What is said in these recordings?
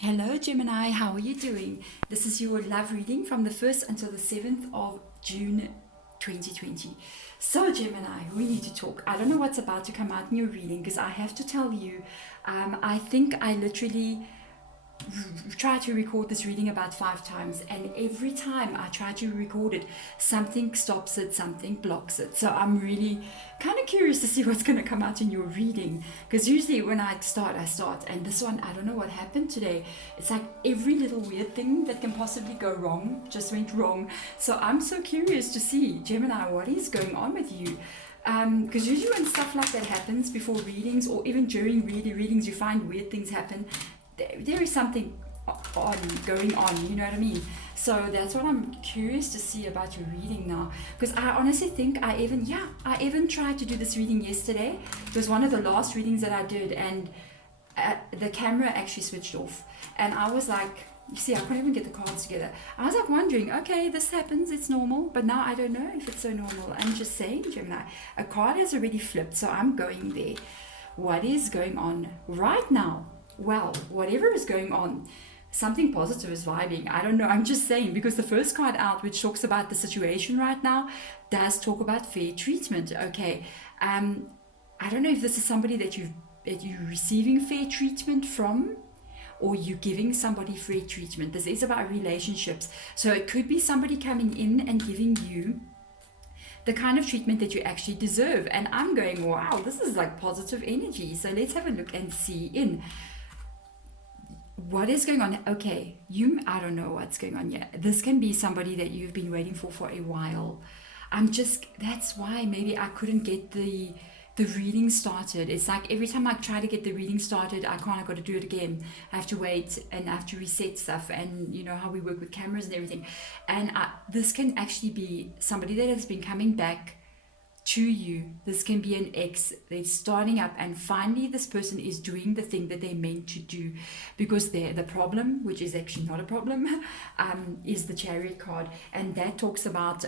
Hello, Gemini. How are you doing? This is your love reading from the 1st until the 7th of June 2020. So, Gemini, we need to talk. I don't know what's about to come out in your reading because I have to tell you, I think I literally try to record this reading about 5 times, and every time I try to record it, something stops it, something blocks it. So I'm really kind of curious to see what's going to come out in your reading, because usually when I start, and this one, I don't know what happened today. It's like every little weird thing that can possibly go wrong just went wrong. So I'm so curious to see, Gemini, what is going on with you. Because usually when stuff like that happens before readings, or even during readings, you find weird things happen. There is something going on, you know what I mean? So that's what I'm curious to see about your reading now, because I honestly think I even tried to do this reading yesterday. It was one of the last readings that I did, and the camera actually switched off, and I was like, you see, I couldn't even get the cards together. I was like wondering, okay, this happens, it's normal, but now I don't know if it's so normal. I'm just saying, Gemini, a card has already flipped, so I'm going there. What is going on right now? Well, whatever is going on, something positive is vibing. I don't know. I'm just saying, because the first card out, which talks about the situation right now, does talk about fair treatment. Okay. I don't know if this is somebody that you're receiving fair treatment from, or you giving somebody fair treatment. This is about relationships. So it could be somebody coming in and giving you the kind of treatment that you actually deserve. And I'm going, wow, this is like positive energy. So let's have a look and see in what is going on. Okay, I don't know what's going on yet. This can be somebody that you've been waiting for a while. That's why maybe I couldn't get the reading started. It's like every time I try to get the reading started, I got to do it again. I have to wait and I have to reset stuff, and you know how we work with cameras and everything. And this can actually be somebody that has been coming back to you. This can be an ex. They're starting up, and finally this person is doing the thing that they're meant to do, because the problem, which is actually not a problem, is the Chariot card, and that talks about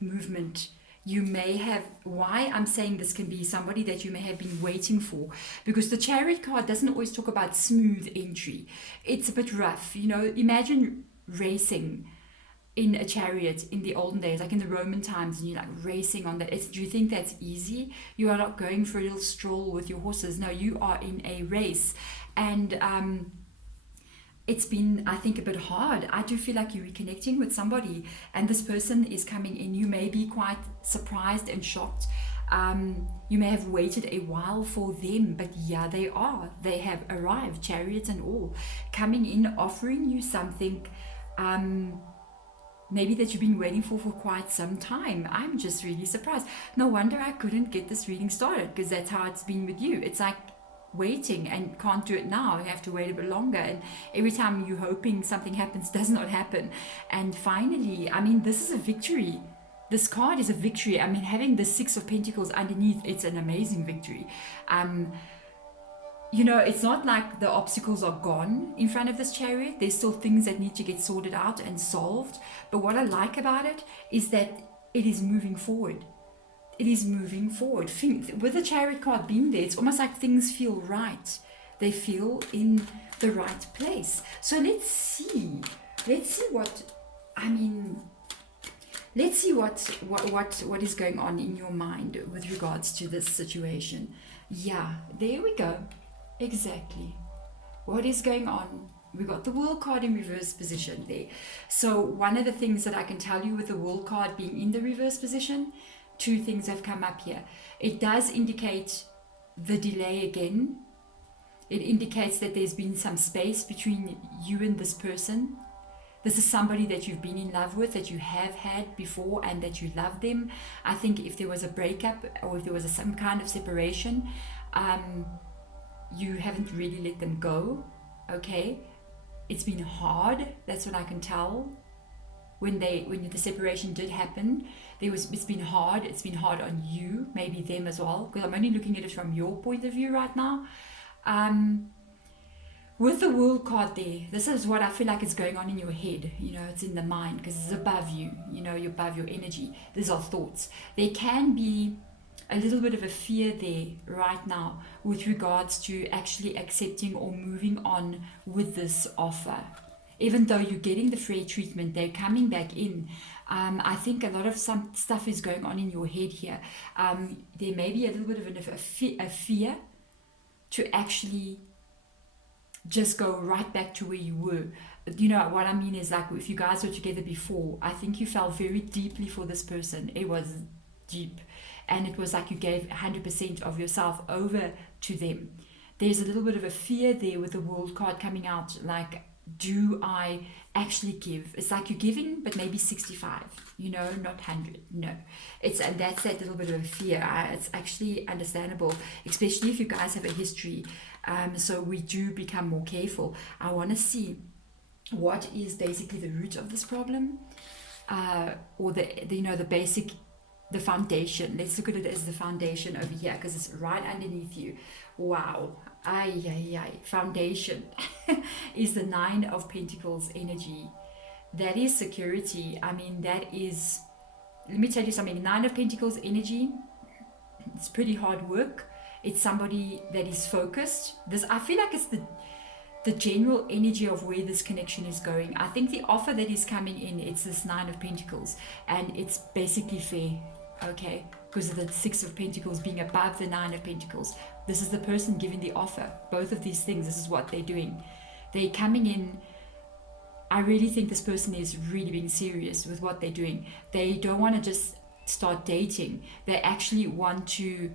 movement. You may have, why I'm saying this can be somebody that you may have been waiting for, because the Chariot card doesn't always talk about smooth entry. It's a bit rough. Imagine racing in a chariot in the olden days, like in the Roman times, and you're like racing on that. Do you think that's easy? You are not going for a little stroll with your horses. No, you are in a race. And it's been, I think, a bit hard. I do feel like you're reconnecting with somebody, and this person is coming in. You may be quite surprised and shocked. You may have waited a while for them, but yeah, they have arrived, chariots and all, coming in, offering you something maybe that you've been waiting for quite some time. I'm just really surprised. No wonder I couldn't get this reading started, because that's how it's been with you. It's like waiting and can't do it now. You have to wait a bit longer, and every time you're hoping something happens, does not happen. And finally, I mean, this is a victory. This card is a victory. I mean, having the Six of Pentacles underneath, it's an amazing victory. It's not like the obstacles are gone in front of this chariot. There's still things that need to get sorted out and solved. But what I like about it is that it is moving forward. It is moving forward. With the Chariot card being there, it's almost like things feel right. They feel in the right place. So let's see what is going on in your mind with regards to this situation. Yeah, there we go. Exactly. What is going on? We got the World card in reverse position there. So one of the things that I can tell you with the World card being in the reverse position, two things have come up here. It does indicate the delay again. It indicates that there's been some space between you and this person. This is somebody that you've been in love with, that you have had before, and that you love them. I think if there was a breakup, or if there was some kind of separation, you haven't really let them go. Okay, it's been hard. That's what I can tell. When the separation did happen, it's been hard. It's been hard on you, maybe them as well, because I'm only looking at it from your point of view right now. With the World card there, this is what I feel like is going on in your head. It's in the mind, because it's above you. You're above your energy. These are thoughts. There can be a little bit of a fear there right now with regards to actually accepting or moving on with this offer. Even though you're getting the free treatment, they're coming back in. I think a lot of some stuff is going on in your head here. There may be a little bit of a fear to actually just go right back to where you were. You know what I mean is, like, if you guys were together before, I think you felt very deeply for this person. It was deep, and it was like you gave 100% of yourself over to them. There's a little bit of a fear there with the World card coming out, like, do I actually give? It's like you're giving, but maybe 65, not 100. No, and that's that little bit of a fear. It's actually understandable, especially if you guys have a history. So we do become more careful. I want to see what is basically the root of this problem, or the basic, the foundation. Let's look at it as the foundation over here, because it's right underneath you. Wow. Foundation is the 9 of Pentacles energy. That is security. I mean, that is, let me tell you something. 9 of Pentacles energy, it's pretty hard work. It's somebody that is focused. I feel like it's the general energy of where this connection is going. I think the offer that is coming in, it's this 9 of Pentacles, and it's basically fair, okay? Because of the 6 of Pentacles being above the 9 of Pentacles. This is the person giving the offer. Both of these things, this is what they're doing. They're coming in. I really think this person is really being serious with what they're doing. They don't want to just start dating. They actually want to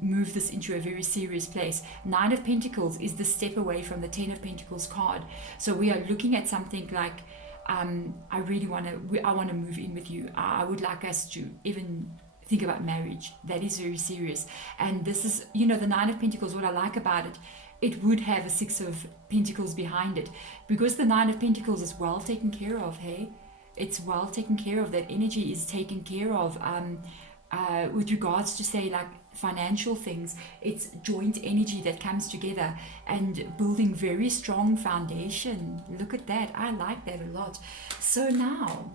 move this into a very serious place. 9 of Pentacles is the step away from the 10 of Pentacles card. So we are looking at something like, I want to move in with you. I would like us to even think about marriage. That is very serious. And this is, the 9 of Pentacles, what I like about it, it would have a 6 of Pentacles behind it. Because the 9 of Pentacles is well taken care of, hey? It's well taken care of. That energy is taken care of. With regards to, say, like, financial things, it's joint energy that comes together and building very strong foundation. Look at that. I like that a lot. So now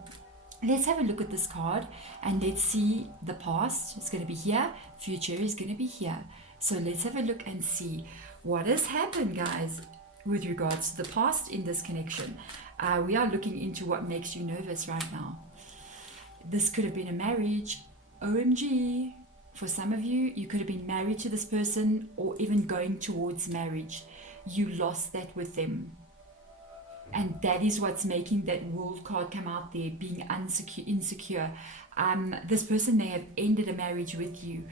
let's have a look at this card and let's see the past. It's going to be here. Future is going to be here. So let's have a look and see what has happened, guys, with regards to the past in this connection. We are looking into what makes you nervous right now. This could have been a marriage. OMG. For some of you, you could have been married to this person or even going towards marriage. You lost that with them. And that is what's making that World card come out there, being insecure. This person may have ended a marriage with you.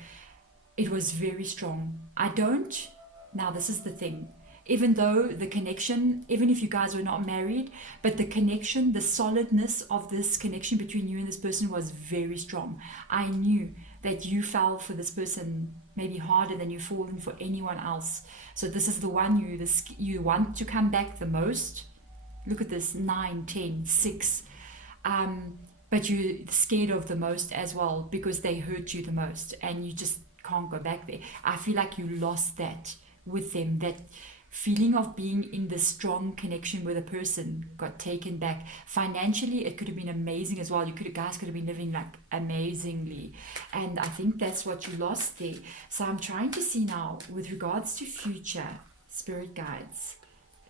It was very strong. Now this is the thing. Even though the connection, even if you guys were not married, but the connection, the solidness of this connection between you and this person was very strong. I knew that you fell for this person maybe harder than you've fallen for anyone else. So this is the one you want to come back the most. Look at this, 9, 10, 6. But you're scared of the most as well because they hurt you the most and you just can't go back there. I feel like you lost that with them, that feeling of being in the strong connection with a person got taken back. Financially, it could have been amazing as well. Guys could have been living like amazingly. And I think that's what you lost there. So I'm trying to see now with regards to future, spirit guides.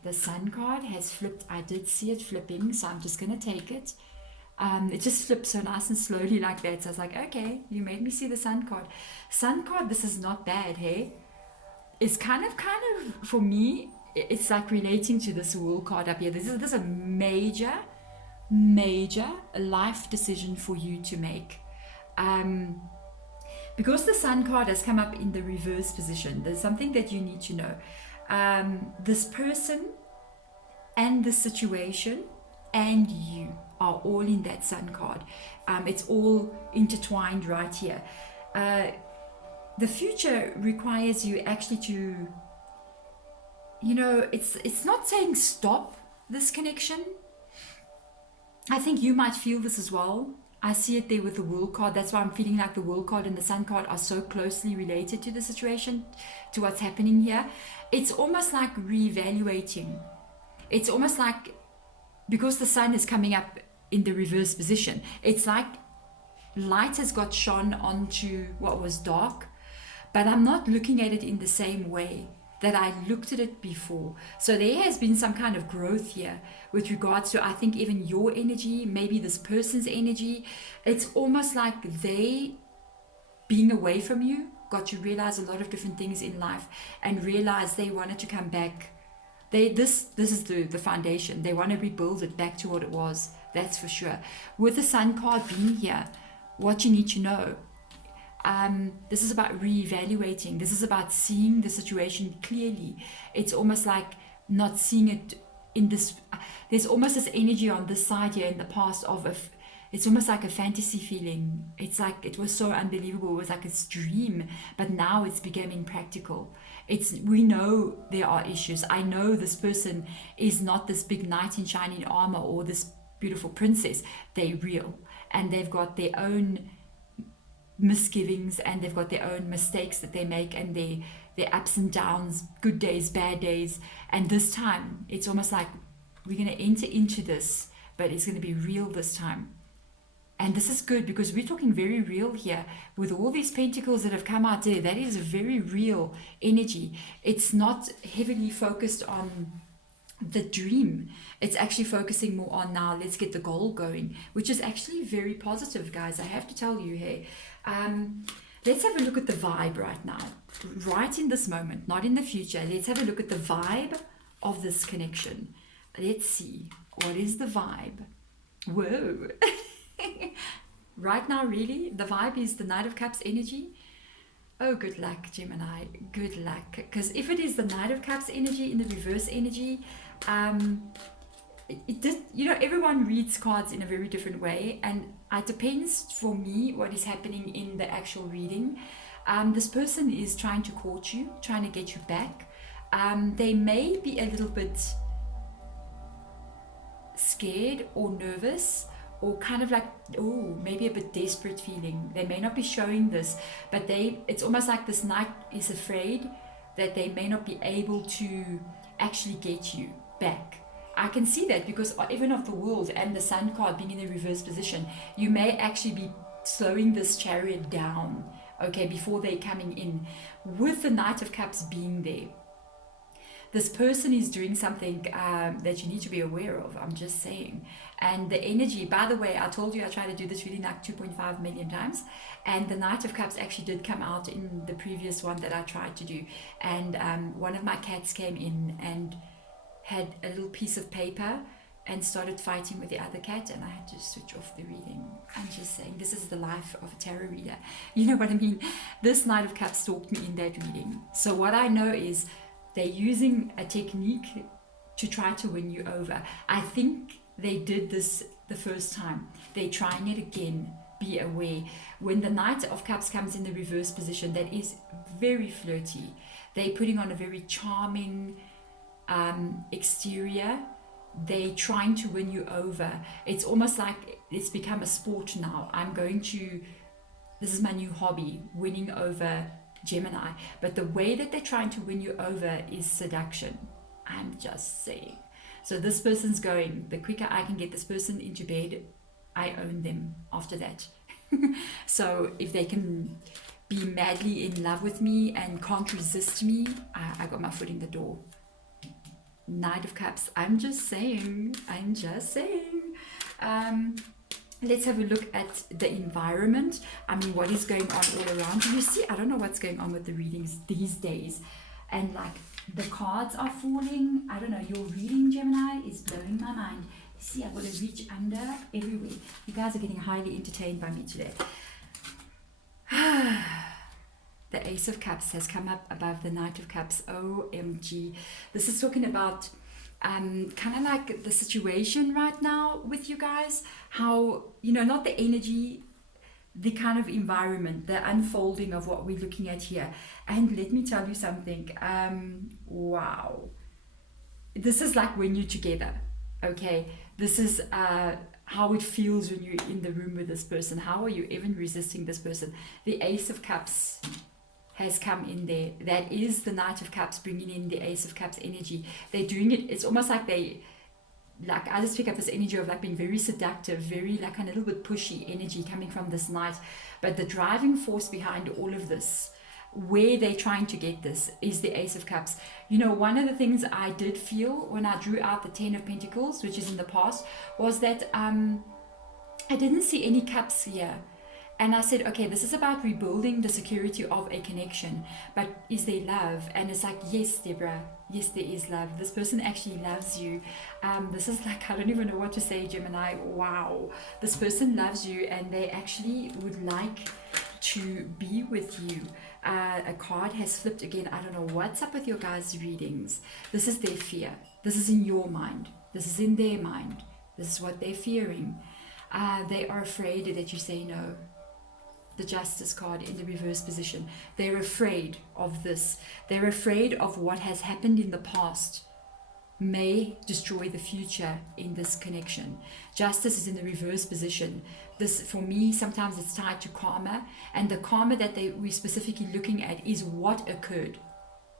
The Sun card has flipped. I did see it flipping, so I'm just going to take it. It just flipped so nice and slowly like that. So I was like, okay, you made me see the Sun card. Sun card, this is not bad, hey? It's kind of for me, it's like relating to this World card up here. This is a major life decision for you to make. Because the Sun card has come up in the reverse position, there's something that you need to know. This person and the situation and you are all in that Sun card. It's all intertwined right here. The future requires you actually to, it's not saying stop this connection. I think you might feel this as well. I see it there with the World card. That's why I'm feeling like the World card and the Sun card are so closely related to the situation, to what's happening here. It's almost like reevaluating. It's almost like, because the Sun is coming up in the reverse position, it's like light has got shone onto what was dark, but I'm not looking at it in the same way that I looked at it before. So there has been some kind of growth here with regards to, I think, even your energy, maybe this person's energy. It's almost like they, being away from you, got to realize a lot of different things in life and realize they wanted to come back. This is the foundation. They want to rebuild it back to what it was. That's for sure. With the Sun card being here, what you need to know, this is about reevaluating. This is about seeing the situation clearly. It's almost like not seeing it in this. There's almost this energy on this side here in the past of it's almost like a fantasy feeling. It's like it was so unbelievable. It was like this dream, but now it's becoming practical. We know there are issues. I know this person is not this big knight in shining armor or this beautiful princess. They're real, and they've got their own misgivings, and they've got their own mistakes that they make, and their ups and downs, good days, bad days. And this time it's almost like we're going to enter into this, but it's going to be real this time. And this is good because we're talking very real here with all these pentacles that have come out there. That is a very real energy. It's not heavily focused on the dream. It's actually focusing more on now, let's get the goal going, which is actually very positive, guys. I have to tell you, hey, let's have a look at the vibe right now, right in this moment, not in the future. Let's have a look at the vibe of this connection. Let's see, what is the vibe? Whoa. Right now, really, the vibe is the Knight of Cups energy. Oh, good luck, Gemini. Good luck. Because if it is the Knight of Cups energy in the reverse energy, everyone reads cards in a very different way, and it depends for me what is happening in the actual reading. This person is trying to court you, trying to get you back. They may be a little bit scared or nervous, or kind of like, maybe a bit desperate feeling. They may not be showing this, but it's almost like this knight is afraid that they may not be able to actually get you back. I can see that because even of the World and the Sun card being in the reverse position, you may actually be slowing this chariot down, okay, before they're coming in. With the Knight of Cups being there, this person is doing something that you need to be aware of, I'm just saying. And the energy, by the way, I told you I tried to do this reading like 2.5 million times, and the Knight of Cups actually did come out in the previous one that I tried to do. And one of my cats came in and had a little piece of paper and started fighting with the other cat, and I had to switch off the reading. I'm just saying, this is the life of a tarot reader. You know what I mean? This Knight of Cups stalked me in that reading. So what I know is they're using a technique to try to win you over. I think they did this the first time. They're trying it again. Be aware. When the Knight of Cups comes in the reverse position, that is very flirty. They're putting on a very charming exterior. They're trying to win you over. It's almost like it's become a sport now. This is my new hobby, winning over Gemini. But the way that they're trying to win you over is seduction. I'm just saying. So this person's going, the quicker I can get this person into bed, I own them after that. So if they can be madly in love with me and can't resist me, I got my foot in the door. Knight of Cups. I'm just saying. Let's have a look at the environment. I mean, what is going on all around you? You see, I don't know what's going on with the readings these days. And like the cards are falling. I don't know, your reading, Gemini, is blowing my mind. See, I've got to reach under everywhere. You guys are getting highly entertained by me today. The Ace of Cups has come up above the Knight of Cups. OMG. This is talking about kind of like the situation right now with you guys. How, not the energy, the kind of environment, the unfolding of what we're looking at here. And let me tell you something. Wow. This is like when you're together. Okay. This is how it feels when you're in the room with this person. How are you even resisting this person? The Ace of Cups has come in there. That is the Knight of Cups bringing in the Ace of Cups energy. They're doing it. It's almost like like, I just pick up this energy of like being very seductive, very like a little bit pushy energy coming from this Knight. But the driving force behind all of this, where they're trying to get this, is the Ace of Cups. You know, one of the things I did feel when I drew out the Ten of Pentacles, which is in the past, was that I didn't see any cups here. And I said, okay, this is about rebuilding the security of a connection, but is there love? And it's like, yes, Deborah, yes, there is love. This person actually loves you. This is like, I don't even know what to say, Gemini. Wow. This person loves you and they actually would like to be with you. A card has flipped again. I don't know what's up with your guys' readings. This is their fear. This is in your mind. This is in their mind. This is what they're fearing. They are afraid that you say no. The Justice card in the reverse position. They're afraid of this. They're afraid of what has happened in the past may destroy the future in this connection. Justice is in the reverse position. This, for me, sometimes it's tied to karma, and the karma that we're specifically looking at is what occurred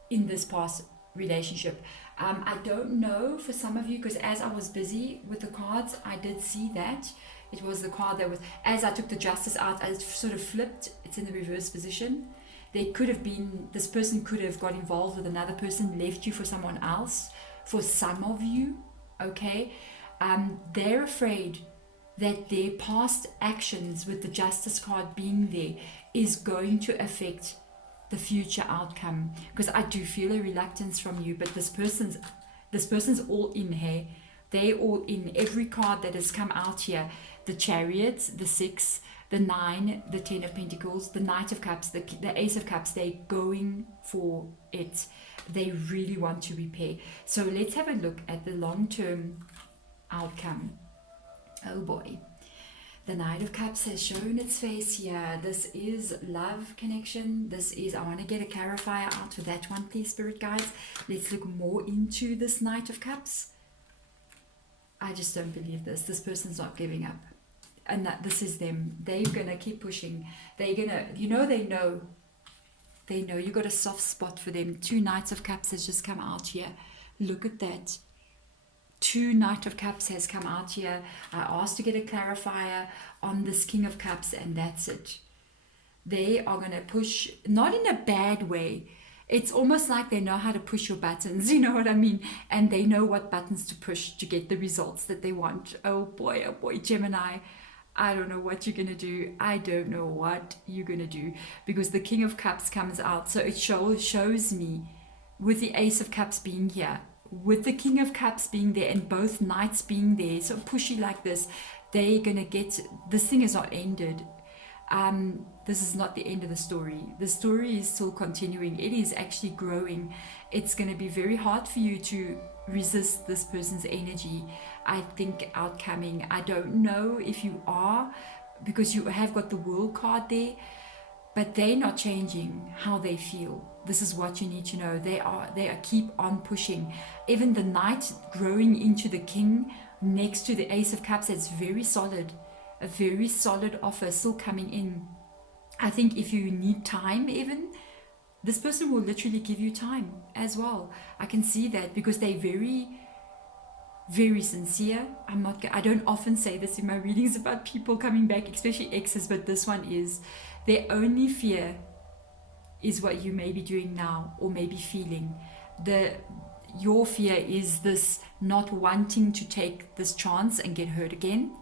in this past relationship. I don't know for some of you, because as I was busy with the cards, I did see that. It was the card that was, as I took the Justice out, I sort of flipped. It's in the reverse position. There could have been, this person could have got involved with another person, left you for someone else, for some of you, okay? They're afraid that their past actions with the Justice card being there is going to affect the future outcome. Because I do feel a reluctance from you, but this person's all in here. They're all in. Every card that has come out here, the Chariot, the 6, the 9, the 10 of Pentacles, the Knight of Cups, the Ace of Cups, they're going for it. They really want to repair. So let's have a look at the long-term outcome. Oh boy. The Knight of Cups has shown its face here. This is love connection. This is, I want to get a clarifier out for that one, please, Spirit Guides. Let's look more into this Knight of Cups. I just don't believe this. This person's not giving up. And that this is them. They're going to keep pushing. They're going to, they know. They know you got a soft spot for them. 2 Knights of Cups has just come out here. Look at that. 2 Knight of Cups has come out here. I asked to get a clarifier on this King of Cups, and that's it. They are going to push, not in a bad way. It's almost like they know how to push your buttons, you know what I mean? And they know what buttons to push to get the results that they want. Oh boy, Gemini. I don't know what you're going to do. I don't know what you're going to do, because the King of Cups comes out. So it shows me, with the Ace of Cups being here, with the King of Cups being there, and both Knights being there, so pushy like this, they're going to get, this thing is not ended. This is not the end of the story. The story is still continuing. It is actually growing. It's going to be very hard for you to resist this person's energy. I think outcoming. I don't know if you are, because you have got the World card there, but they're not changing how they feel. This is what you need to know. They are keep on pushing. Even the Knight growing into the King next to the Ace of Cups, it's very solid. A very solid offer still coming in. I think if you need time even, this person will literally give you time as well. I can see that, because they're very, very sincere. I don't often say this in my readings about people coming back, especially exes, but this one is, their only fear is what you may be doing now or maybe feeling. Your fear is this not wanting to take this chance and get hurt again.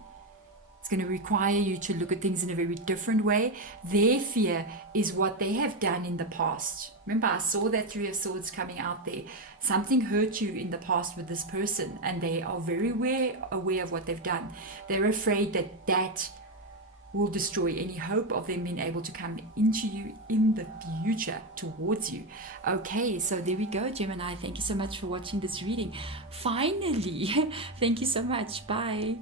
It's going to require you to look at things in a very different way. Their fear is what they have done in the past. Remember, I saw that 3 of Swords coming out there. Something hurt you in the past with this person, and they are very aware of what they've done. They're afraid that will destroy any hope of them being able to come into you in the future, towards you. Okay, so there we go, Gemini. Thank you so much for watching this reading. Finally, thank you so much. Bye.